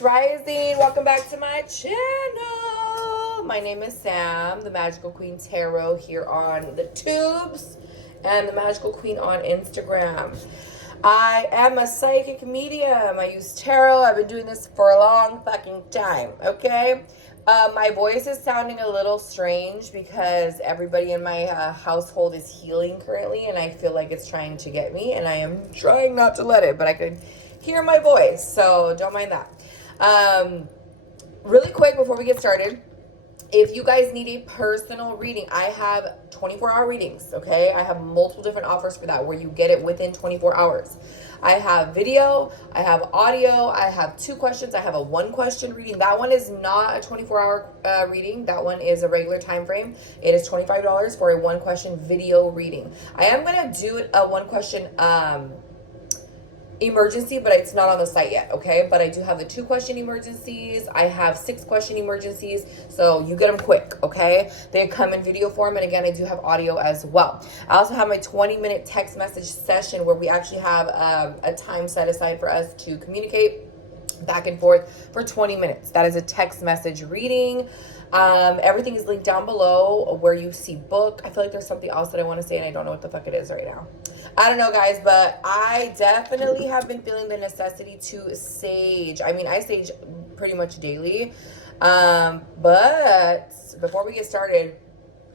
Rising, welcome back to my channel. My name is Sam, the Magical Queen Tarot, here on the tubes and the Magical Queen on Instagram. I am a psychic medium. I use tarot. I've been doing this for a long fucking time, okay? My voice is sounding a little strange because everybody in my household is healing currently, and I feel like it's trying to get me, and I am trying not to let it, but I can hear my voice, so don't mind that. Really quick before we get started, if you guys need a personal reading, I have 24-hour readings, okay? I have multiple different offers for that where you get it within 24 hours. I have video, I have audio, I have 2 questions, I have a 1-question reading. That one is not a 24-hour reading. That one is a regular time frame. It is $25 for a 1-question video reading. I am going to do a 1-question emergency, but it's not on the site yet, okay? But I do have the 2-question emergencies. I have 6-question emergencies, so you get them quick, okay? They come in video form, and again, I do have audio as well. I also have my 20-minute text message session where we actually have a time set aside for us to communicate back and forth for 20 minutes. That is a text message reading. Everything is linked down below where you see book. I feel like there's something else that I want to say and I don't know what the fuck it is right now. I don't know, guys, but I definitely have been feeling the necessity to sage. I mean, I sage pretty much daily. But before we get started,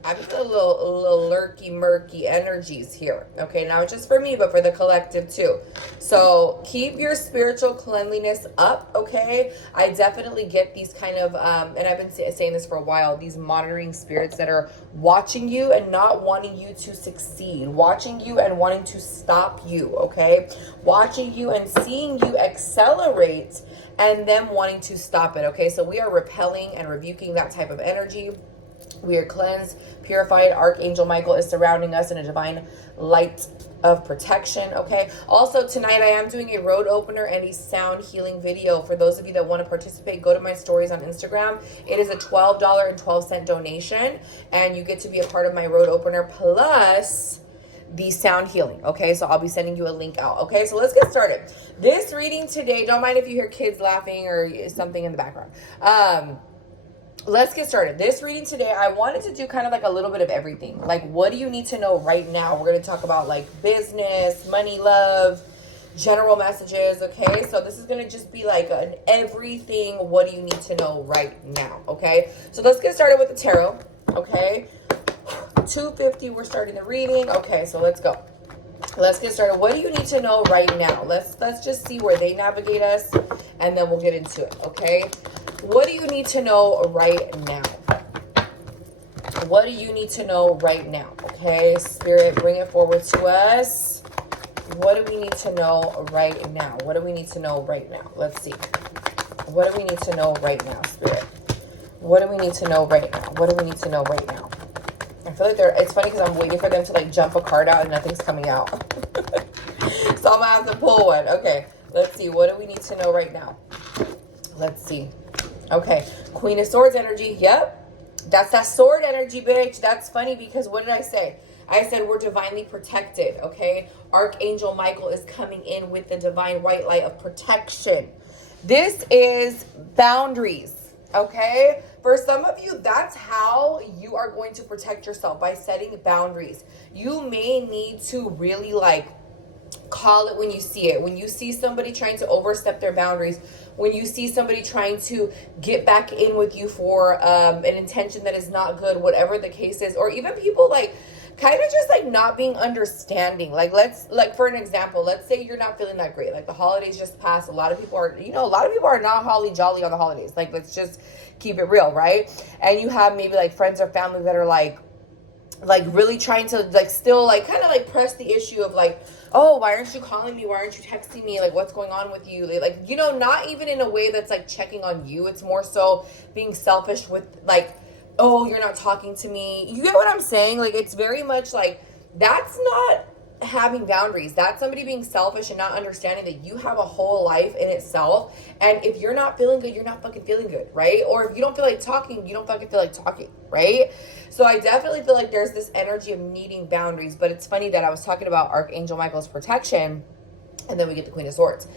I'm feeling a little lurky, murky energies here. Okay, not just for me, but for the collective too. So keep your spiritual cleanliness up, okay? I definitely get these kind of, and I've been saying this for a while, these monitoring spirits that are watching you and not wanting you to succeed, watching you and wanting to stop you, okay? Watching you and seeing you accelerate and them wanting to stop it, okay? So we are repelling and rebuking that type of energy. We are cleansed, purified. Archangel Michael is surrounding us in a divine light of protection, okay? Also, tonight I am doing a road opener and a sound healing video. For those of you that want to participate, go to my stories on Instagram. It is a $12.12 donation, and you get to be a part of my road opener plus the sound healing, okay? So I'll be sending you a link out, okay? So let's get started. This reading today, don't mind if you hear kids laughing or something in the background. Let's get started. This reading today, I wanted to do kind of like a little bit of everything. Like, what do you need to know right now? We're going to talk about like business, money, love, general messages, okay? So this is going to just be like an everything, what do you need to know right now, okay? So let's get started with the tarot, okay? 250, we're starting the reading. Okay, so let's go. Let's get started. What do you need to know right now? Let's just see where they navigate us, and then we'll get into it, okay? What do you need to know right now? What do you need to know right now? Okay, Spirit, bring it forward to us. What do we need to know right now? What do we need to know right now? Let's see. What do we need to know right now, Spirit? What do we need to know right now? What do we need to know right now? I feel like it's funny because I'm waiting for them to like jump a card out and nothing's coming out. So I'm gonna have to pull one. Okay, let's see. What do we need to know right now? Let's see. Okay, Queen of Swords energy. Yep, that's that sword energy, bitch. That's funny because what did I say? I said we're divinely protected, okay? Archangel Michael is coming in with the divine white light of protection. This is boundaries, okay? For some of you, that's how you are going to protect yourself, by setting boundaries. You may need to really like call it when you see it. When you see somebody trying to overstep their boundaries, when you see somebody trying to get back in with you for an intention that is not good, whatever the case is, or even people like kind of just like not being understanding. Like for an example, let's say you're not feeling that great. Like the holidays just passed. A lot of people are not holly jolly on the holidays. Like, let's just keep it real, right? And you have maybe like friends or family that are like really trying to like still like kind of like press the issue of like, oh, why aren't you calling me? Why aren't you texting me? Like, what's going on with you? Like, you know, not even in a way that's like checking on you. It's more so being selfish with like, oh, you're not talking to me. You get what I'm saying? Like, it's very much like, that's not having boundaries. That's somebody being selfish and not understanding that you have a whole life in itself. And if you're not feeling good, you're not fucking feeling good, right? Or if you don't feel like talking, you don't fucking feel like talking, right? So I definitely feel like there's this energy of needing boundaries. But it's funny that I was talking about Archangel Michael's protection, and then we get the Queen of Swords.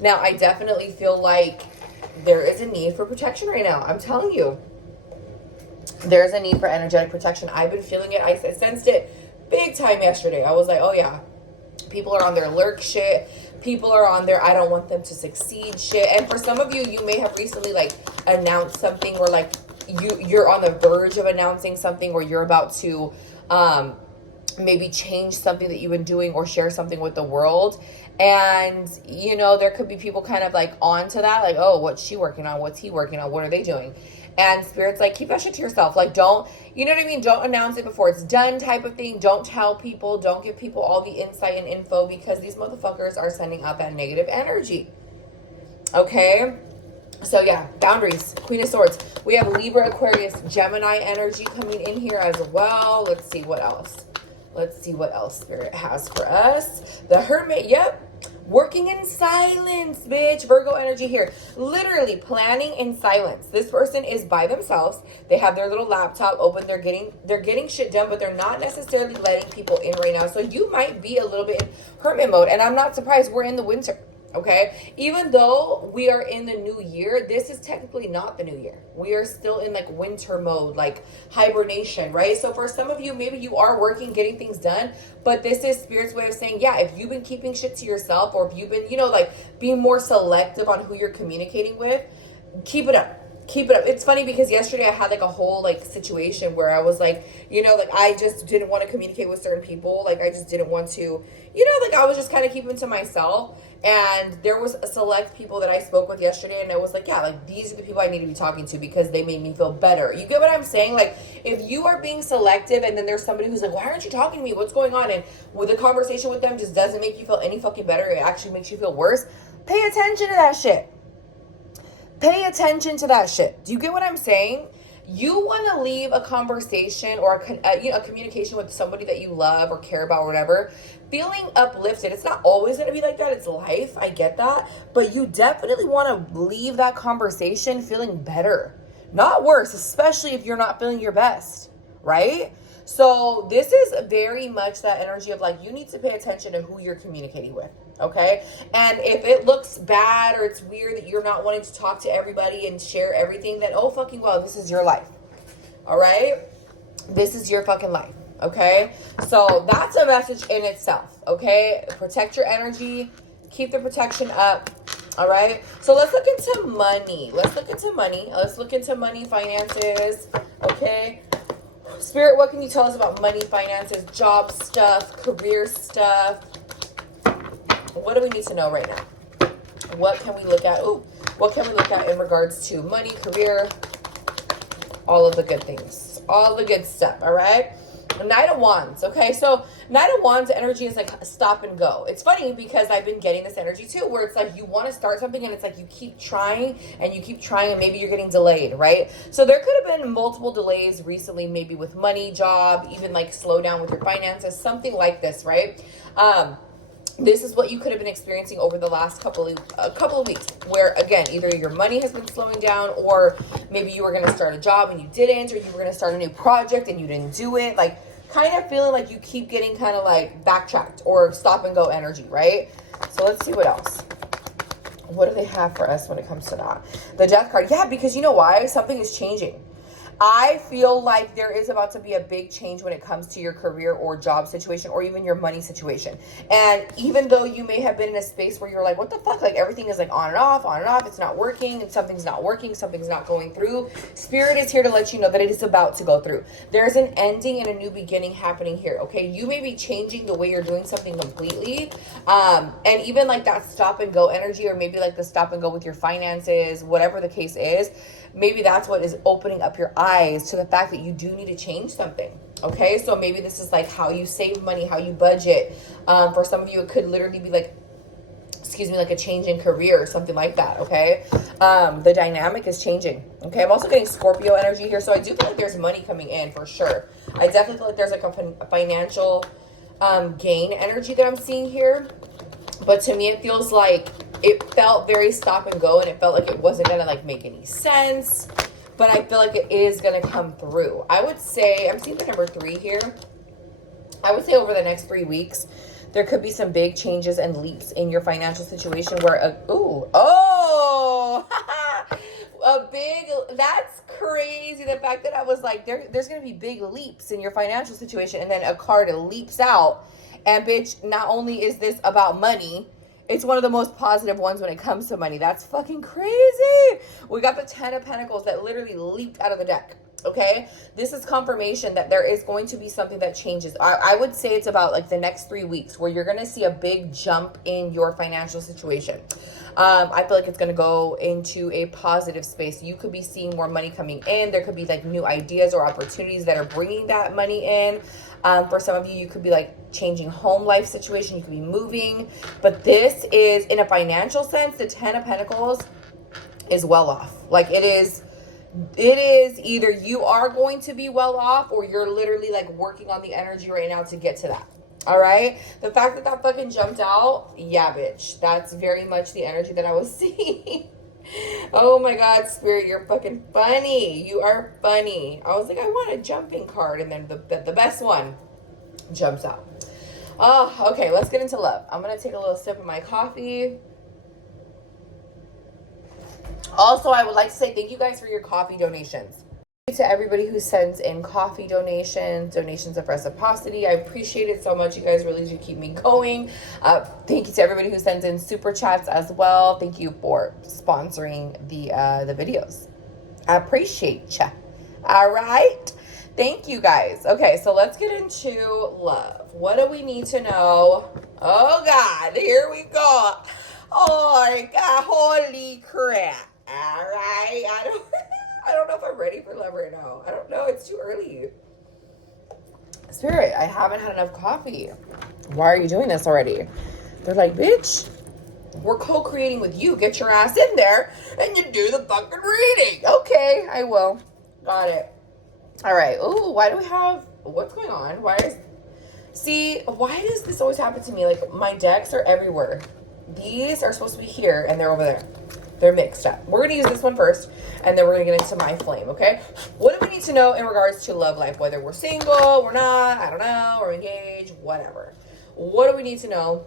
Now, I definitely feel like there is a need for protection right now. I'm telling you. There's a need for energetic protection. I've been feeling it. I sensed it big time yesterday. I was like, oh yeah, people are on their lurk shit. People are on their I don't want them to succeed shit. And for some of you, you may have recently like announced something, or like you're on the verge of announcing something, or you're about to maybe change something that you've been doing or share something with the world. And, you know, there could be people kind of like onto that, like, oh, what's she working on? What's he working on? What are they doing? And Spirit's like, keep that shit to yourself. Like, don't, you know what I mean? Don't announce it before it's done type of thing. Don't tell people. Don't give people all the insight and info, because these motherfuckers are sending out that negative energy. Okay? So yeah, boundaries. Queen of Swords. We have Libra, Aquarius, Gemini energy coming in here as well. Let's see what else. Let's see what else Spirit has for us. The Hermit, yep. Working in silence, bitch. Virgo energy here. Literally planning in silence. This person is by themselves. They have their little laptop open. They're getting shit done, but they're not necessarily letting people in right now. So you might be a little bit in hermit mode. And I'm not surprised. We're in the winter. Okay, even though we are in the new year, this is technically not the new year. We are still in like winter mode, like hibernation, right? So for some of you, maybe you are working, getting things done, but this is Spirit's way of saying, yeah, if you've been keeping shit to yourself, or if you've been, you know, like being more selective on who you're communicating with, keep it up. Keep it up. It's funny because yesterday I had like a whole like situation where I was like, you know, like I just didn't want to communicate with certain people. Like I just didn't want to, you know, like I was just kind of keeping to myself. And there was a select people that I spoke with yesterday, and I was like, yeah, like these are the people I need to be talking to because they made me feel better. You get what I'm saying? Like if you are being selective and then there's somebody who's like, why aren't you talking to me? What's going on? And with a conversation with them just doesn't make you feel any fucking better. It actually makes you feel worse. Pay attention to that shit. Pay attention to that shit. Do you get what I'm saying? You want to leave a conversation or a communication with somebody that you love or care about or whatever, feeling uplifted. It's not always going to be like that. It's life. I get that. But you definitely want to leave that conversation feeling better, not worse, especially if you're not feeling your best, right? So this is very much that energy of like, you need to pay attention to who you're communicating with. Okay. And if it looks bad or it's weird that you're not wanting to talk to everybody and share everything, then oh fucking well, this is your life. All right. This is your fucking life. Okay. So that's a message in itself. Okay. Protect your energy. Keep the protection up. All right. So let's look into money. Let's look into money, finances. Okay. Spirit, what can you tell us about money, finances, job stuff, career stuff? What do we need to know right now? What can we look at? Ooh, what can we look at in regards to money, career, all of the good things, all the good stuff, all right? Knight of Wands, okay? So Knight of Wands energy is like stop and go. It's funny because I've been getting this energy too, where it's like you want to start something and it's like you keep trying and maybe you're getting delayed, right? So there could have been multiple delays recently, maybe with money, job, even like slow down with your finances, something like this, right? This is what you could have been experiencing over the last couple of weeks, where again, either your money has been slowing down, or maybe you were going to start a job and you didn't, or you were going to start a new project and you didn't do it. Like kind of feeling like you keep getting kind of like backtracked or stop and go energy, right? So let's see what else. What do they have for us when it comes to that? The Death card. Yeah, because you know why? Something is changing. I feel like there is about to be a big change when it comes to your career or job situation or even your money situation. And even though you may have been in a space where you're like, what the fuck? Like everything is like on and off, it's not working, and something's not working, something's not going through. Spirit is here to let you know that it is about to go through. There's an ending and a new beginning happening here, okay? You may be changing the way you're doing something completely. And even like that stop and go energy, or maybe like the stop and go with your finances, whatever the case is, maybe that's what is opening up your eyes to the fact that you do need to change something. Okay, so maybe this is like how you save money, how you budget. For some of you, it could literally be like, like a change in career or something like that. Okay, the dynamic is changing. Okay, I'm also getting Scorpio energy here, so I do feel like there's money coming in for sure. I definitely feel like there's like a financial gain energy that I'm seeing here. But to me, it feels like it felt very stop and go, and it felt like it wasn't going to like make any sense. But I feel like it is going to come through. I would say, I'm seeing the number 3 here. I would say over the next 3 weeks, there could be some big changes and leaps in your financial situation where, That's crazy. The fact that I was like, there's going to be big leaps in your financial situation. And then a card leaps out. And bitch, not only is this about money, it's one of the most positive ones when it comes to money. That's fucking crazy. We got the 10 of Pentacles that literally leaped out of the deck. Okay, this is confirmation that there is going to be something that changes. I would say it's about like the next 3 weeks where you're going to see a big jump in your financial situation. I feel like it's going to go into a positive space. You could be seeing more money coming in. There could be like new ideas or opportunities that are bringing that money in. For some of you, you could be like changing home life situation. You could be moving. But this is, in a financial sense, the 10 of Pentacles is well off. Like it is either you are going to be well off or you're literally like working on the energy right now to get to that. All right. The fact that that fucking jumped out. Yeah, bitch. That's very much the energy that I was seeing. Oh my God, Spirit, you're fucking funny. You are funny. I was like, I want a jumping card. And then the best one jumps out. Oh, okay. Let's get into love. I'm going to take a little sip of my coffee. Also, I would like to say thank you guys for your coffee donations. Thank you to everybody who sends in coffee donations of reciprocity. I appreciate it so much. You guys really do keep me going. Thank you to everybody who sends in super chats as well. Thank you for sponsoring the videos. I appreciate ya. All right. Thank you guys. Okay, so let's get into love. What do we need to know? Oh God, here we go. Oh my God, holy crap. All right. I don't know if I'm ready for love right now. I don't know. It's too early. Spirit, I haven't had enough coffee. Why are you doing this already? They're like, bitch, we're co-creating with you. Get your ass in there and you do the fucking reading. Okay, I will. Got it. All right. Ooh, why do we have, what's going on? Why does this always happen to me? Like my decks are everywhere. These are supposed to be here and they're over there. They're mixed up. We're going to use this one first, and then we're going to get into my flame, okay? What do we need to know in regards to love life? Whether we're single, we're not, I don't know, we're engaged, whatever. What do we need to know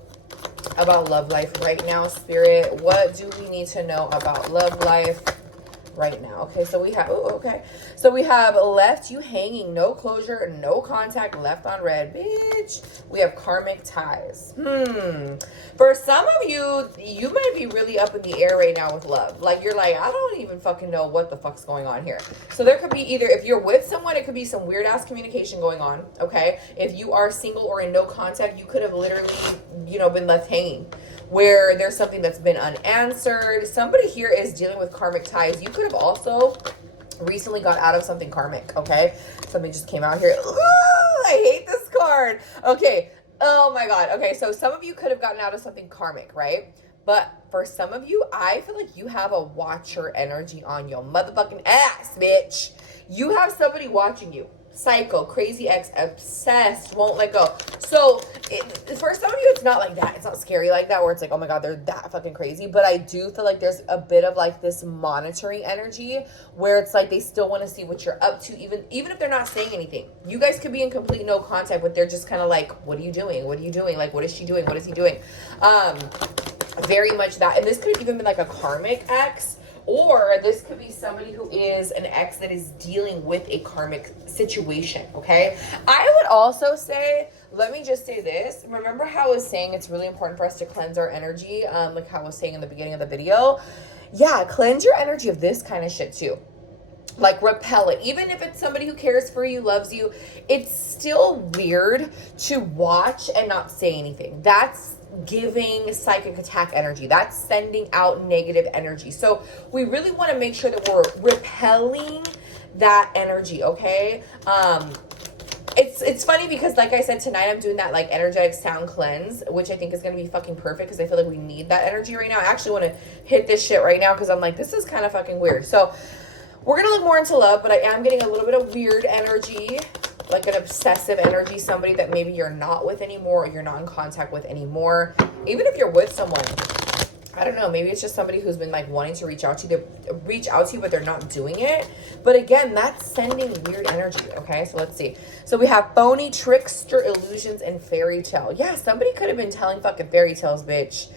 about love life right now, Spirit? What do we need to know about love life right now? Okay, so we have, so we have left you hanging, no closure, no contact, left on red, bitch. We have karmic ties. For some of you, you might be really up in the air right now with love. Like you're like, I don't even fucking know what the fuck's going on here. So there could be either, if you're with someone, it could be some weird ass communication going on. Okay, if you are single or in no contact, you could have literally, been left hanging, where there's something that's been unanswered. Somebody here is dealing with karmic ties. You could have also recently got out of something karmic, okay? Something just came out here. Ooh, I hate this card. Okay. Oh my God. Okay, so some of you could have gotten out of something karmic, right? But for some of you, I feel like you have a watcher energy on your motherfucking ass, bitch. You have somebody watching you. Psycho, crazy ex, obsessed, won't let go. So for some of you, it's not like that. It's not scary like that where it's like, oh my God, they're that fucking crazy. But I do feel like there's a bit of like this monitoring energy where it's like they still want to see what you're up to, even if they're not saying anything. You guys could be in complete no contact, but they're just kind of like, what are you doing? What are you doing? Like, what is she doing? What is he doing? Very much that. And this could have even been like a karmic ex. Or this could be somebody who is an ex that is dealing with a karmic situation, okay? I would also say, let me just say this. Remember how I was saying it's really important for us to cleanse our energy, like how I was saying in the beginning of the video? Yeah, cleanse your energy of this kind of shit too. Like repel it. Even if it's somebody who cares for you, loves you, it's still weird to watch and not say anything. That's giving psychic attack energy. That's sending out negative energy. So we really want to make sure that we're repelling that energy, okay? It's funny because like I said, tonight I'm doing that like energetic sound cleanse, which I think is going to be fucking perfect because I feel like we need that energy right now. I actually want to hit this shit right now because I'm like, this is kind of fucking weird. So we're going to look more into love, but I am getting a little bit of weird energy, like an obsessive energy, somebody that maybe you're not with anymore or you're not in contact with anymore. Even if you're with someone, I don't know, maybe it's just somebody who's been like wanting to reach out to you, but they're not doing it. But again, that's sending weird energy. Okay, so let's see. So we have phony, trickster, illusions, and fairy tale. Yeah, somebody could have been telling fucking fairy tales, bitch.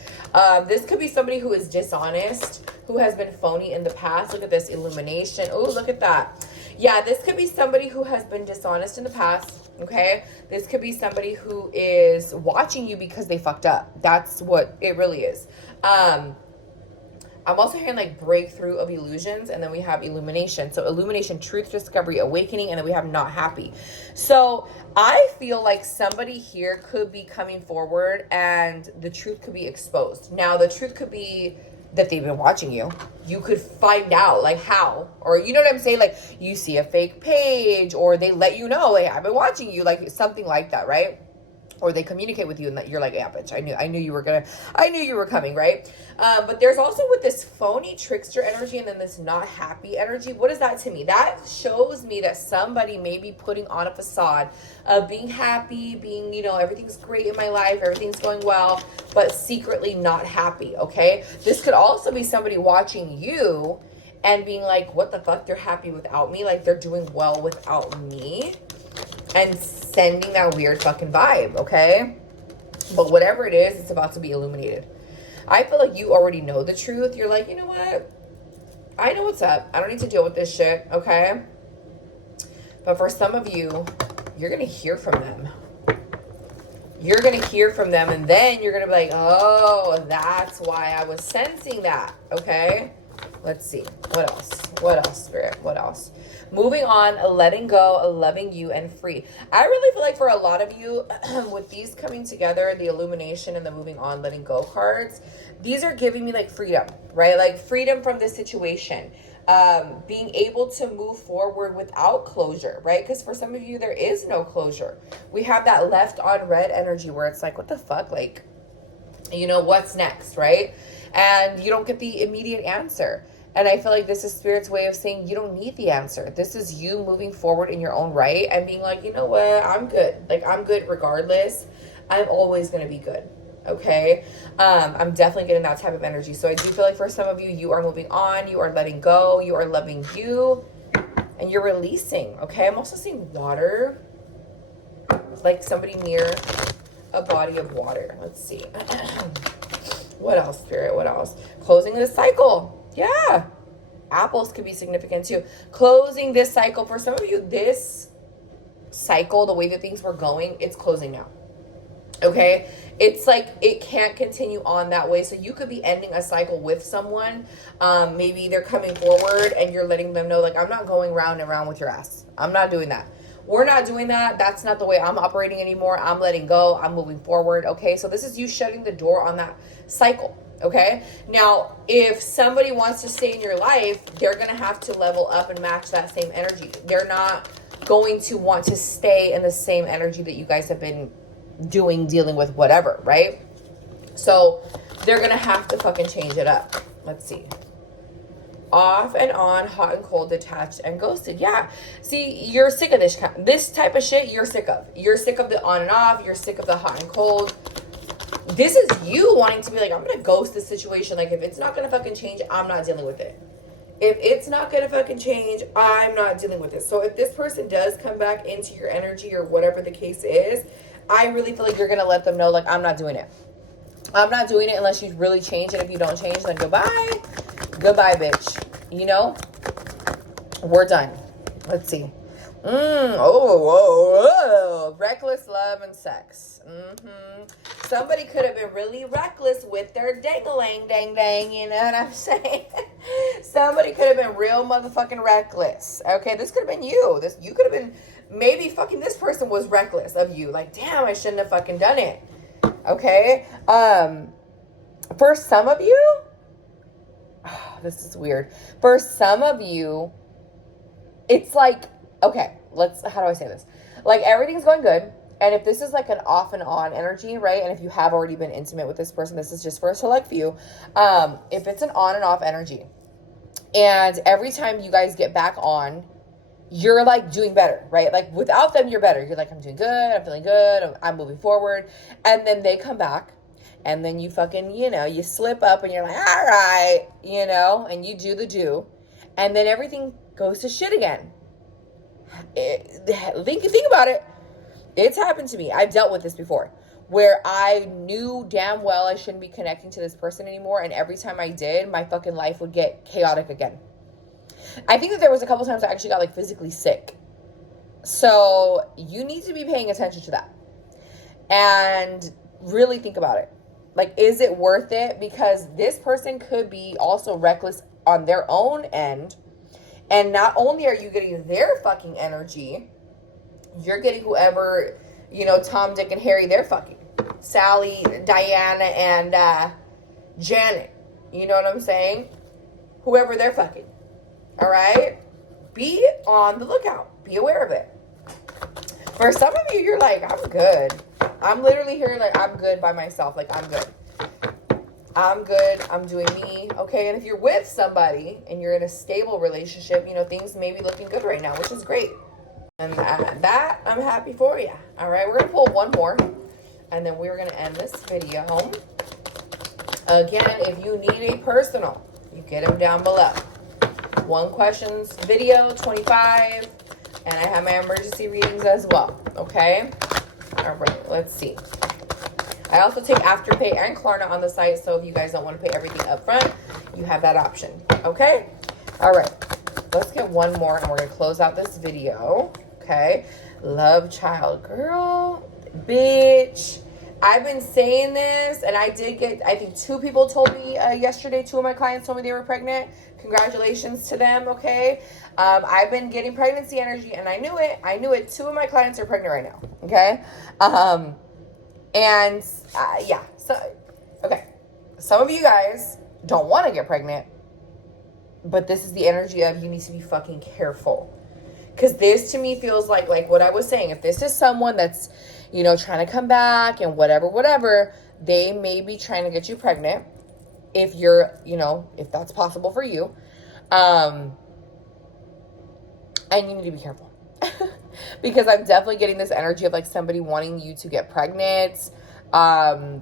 This could be somebody who is dishonest, who has been phony in the past. Look at this illumination. Oh, look at that. Yeah, this could be somebody who has been dishonest in the past. Okay, this could be somebody who is watching you because they fucked up. That's what it really is. I'm also hearing like breakthrough of illusions, and then we have illumination. So illumination, truth, discovery, awakening, and then we have not happy. So I feel like somebody here could be coming forward and the truth could be exposed. Now the truth could be that they've been watching you. You could find out like how, or you know what I'm saying? Like you see a fake page, or they let you know, like I've been watching you, like something like that, right? Or they communicate with you and that you're like, yeah, bitch, I knew you were coming, right? But there's also with this phony trickster energy and then this not happy energy. What is that to me? That shows me that somebody may be putting on a facade of being happy, being, you know, everything's great in my life, everything's going well, but secretly not happy, okay? This could also be somebody watching you and being like, what the fuck, they're happy without me, like they're doing well without me. And sending that weird fucking vibe, okay? But whatever it is, it's about to be illuminated. I feel like you already know the truth. You're like, you know what? I know what's up. I don't need to deal with this shit, okay? But for some of you, you're going to hear from them. You're going to hear from them, and then you're going to be like, oh, that's why I was sensing that, okay? Let's see. What else? What else, Spirit? What else? Moving on, letting go, loving you, and free. I really feel like for a lot of you, with these coming together, the illumination and the moving on, letting go cards, these are giving me like freedom, right? Like freedom from this situation. Being able to move forward without closure, right? Because for some of you, there is no closure. We have that left on red energy where it's like, what the fuck? Like, you know, what's next, right? And you don't get the immediate answer. And I feel like this is Spirit's way of saying you don't need the answer. This is you moving forward in your own right and being like, you know what? I'm good. Like, I'm good regardless. I'm always going to be good. Okay? I'm definitely getting that type of energy. So I do feel like for some of you, you are moving on. You are letting go. You are loving you. And you're releasing. Okay? I'm also seeing water. Like somebody near a body of water. Let's see. What else, Spirit? What else? Closing the cycle. Yeah. Apples could be significant too. Closing this cycle. For some of you, this cycle, the way that things were going, it's closing now. Okay? It's like it can't continue on that way. So you could be ending a cycle with someone. Maybe they're coming forward and you're letting them know, like, I'm not going round and round with your ass. I'm not doing that. We're not doing that. That's not the way I'm operating anymore. I'm letting go. I'm moving forward. Okay? So this is you shutting the door on that cycle. Okay? Now, if somebody wants to stay in your life, they're going to have to level up and match that same energy. They're not going to want to stay in the same energy that you guys have been dealing with whatever, right? So they're going to have to fucking change it up. Let's see. Off and on, hot and cold, detached and ghosted. Yeah. See, you're sick of this type of shit. You're sick of. You're sick of the on and off. You're sick of the hot and cold. This is you wanting to be like, I'm going to ghost this situation. Like, if it's not going to fucking change, I'm not dealing with it. If it's not going to fucking change, I'm not dealing with it. So if this person does come back into your energy or whatever the case is, I really feel like you're going to let them know, like, I'm not doing it. I'm not doing it unless you really change. And if you don't change, then goodbye. Goodbye, bitch. You know? We're done. Let's see. Reckless love and sex. Somebody could have been really reckless with their dang-a-lang, dang-dang, you know what I'm saying? Somebody could have been real motherfucking reckless. Okay, this could have been you. You could have been, maybe fucking this person was reckless of you. Like, damn, I shouldn't have fucking done it. Okay? For some of you, this is weird. For some of you, it's like, okay, how do I say this? Like, everything's going good. And if this is like an off and on energy, right? And if you have already been intimate with this person, this is just for a select few. If it's an on and off energy, and every time you guys get back on, you're like doing better, right? Like without them, you're better. You're like, I'm doing good. I'm feeling good. I'm moving forward. And then they come back And then you fucking, you slip up and you're like, all right, and you do the do. And then everything goes to shit again. Think about it. It's happened to me. I've dealt with this before, where I knew damn well I shouldn't be connecting to this person anymore. And every time I did, my fucking life would get chaotic again. I think that there was a couple times I actually got like physically sick. So you need to be paying attention to that and really think about it. Like, is it worth it? Because this person could be also reckless on their own end. And not only are you getting their fucking energy, you're getting whoever, Tom, Dick, and Harry, they're fucking. Sally, Diana, and Janet. You know what I'm saying? Whoever they're fucking. All right? Be on the lookout. Be aware of it. For some of you, you're like, I'm good. I'm literally here like, I'm good by myself. Like, I'm good. I'm good. I'm doing me. Okay? And if you're with somebody and you're in a stable relationship, things may be looking good right now, which is great. And that, I'm happy for you. All right? We're going to pull one more. And then we're going to end this video. Again, if you need a personal, you get them down below. One questions video, 25. And I have my emergency readings as well. Okay? All right. Let's see. I also take Afterpay and Klarna on the site. So if you guys don't want to pay everything up front, you have that option. Okay? All right. Let's get one more and we're going to close out this video. Okay? Love child. Girl. Bitch. I've been saying this, and I did get, I think 2 people told me yesterday, 2 of my clients told me they were pregnant. Congratulations to them, okay? I've been getting pregnancy energy, and I knew it. 2 of my clients are pregnant right now, okay? Yeah, so, okay. Some of you guys don't want to get pregnant, but this is the energy of you need to be fucking careful. Because this, to me, feels like what I was saying. If this is someone that's, trying to come back and whatever, they may be trying to get you pregnant if you're, if that's possible for you. And you need to be careful. Because I'm definitely getting this energy of like somebody wanting you to get pregnant. I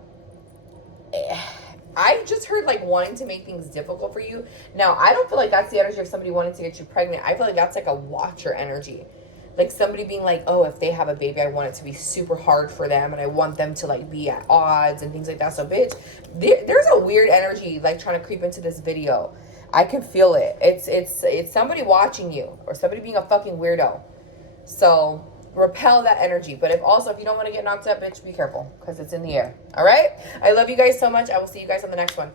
just heard like wanting to make things difficult for you. Now, I don't feel like that's the energy of somebody wanting to get you pregnant. I feel like that's like a watcher energy. Like somebody being like, oh, if they have a baby, I want it to be super hard for them. And I want them to like be at odds and things like that. So bitch, there's a weird energy like trying to creep into this video. I can feel it. It's somebody watching you or somebody being a fucking weirdo. So repel that energy. But if you don't want to get knocked up, bitch, be careful because it's in the air. All right? I love you guys so much. I will see you guys on the next one.